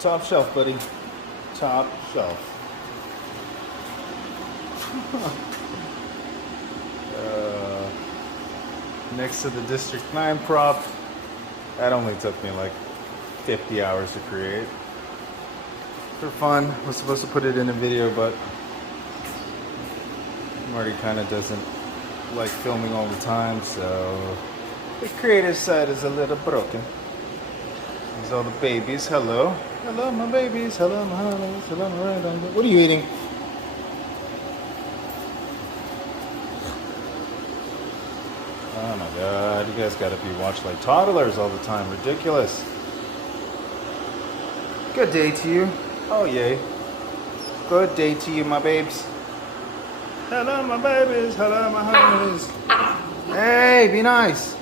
Top shelf, buddy. Top shelf. Next to the District 9 prop. That only took me like 50 hours to create. For fun. Was supposed to put it in a video, but Marty kind of doesn't like filming all the time, so the creative side is a little broken. There's all the babies. Hello. Hello, my babies. Hello, my honeys. Hello, my red. What are you eating? Oh my god, you guys gotta be watched like toddlers all the time. Ridiculous. Good day to you. Oh yay. Good day to you, my babes. Hello, my babies. Hello, my honeys. Hey, be nice.